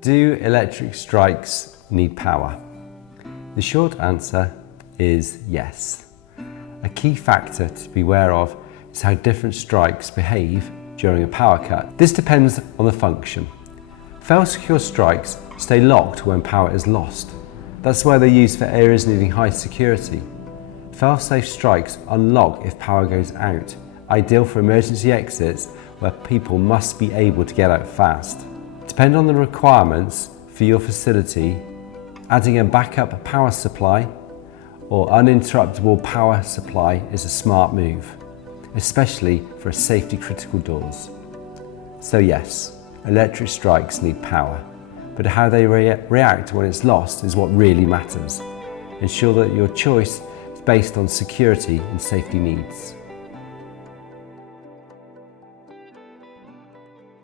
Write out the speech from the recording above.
Do electric strikes need power? The short answer is yes. A key factor to be aware of is how different strikes behave during a power cut. This depends on the function. Fail-secure strikes stay locked when power is lost. That's why they're used for areas needing high security. Fail-safe strikes unlock if power goes out, ideal for emergency exits where people must be able to get out fast. Depending on the requirements for your facility, adding a backup power supply or uninterruptible power supply is a smart move, especially for safety critical doors. So yes, electric strikes need power, but how they react when it's lost is what really matters. Ensure that your choice is based on security and safety needs.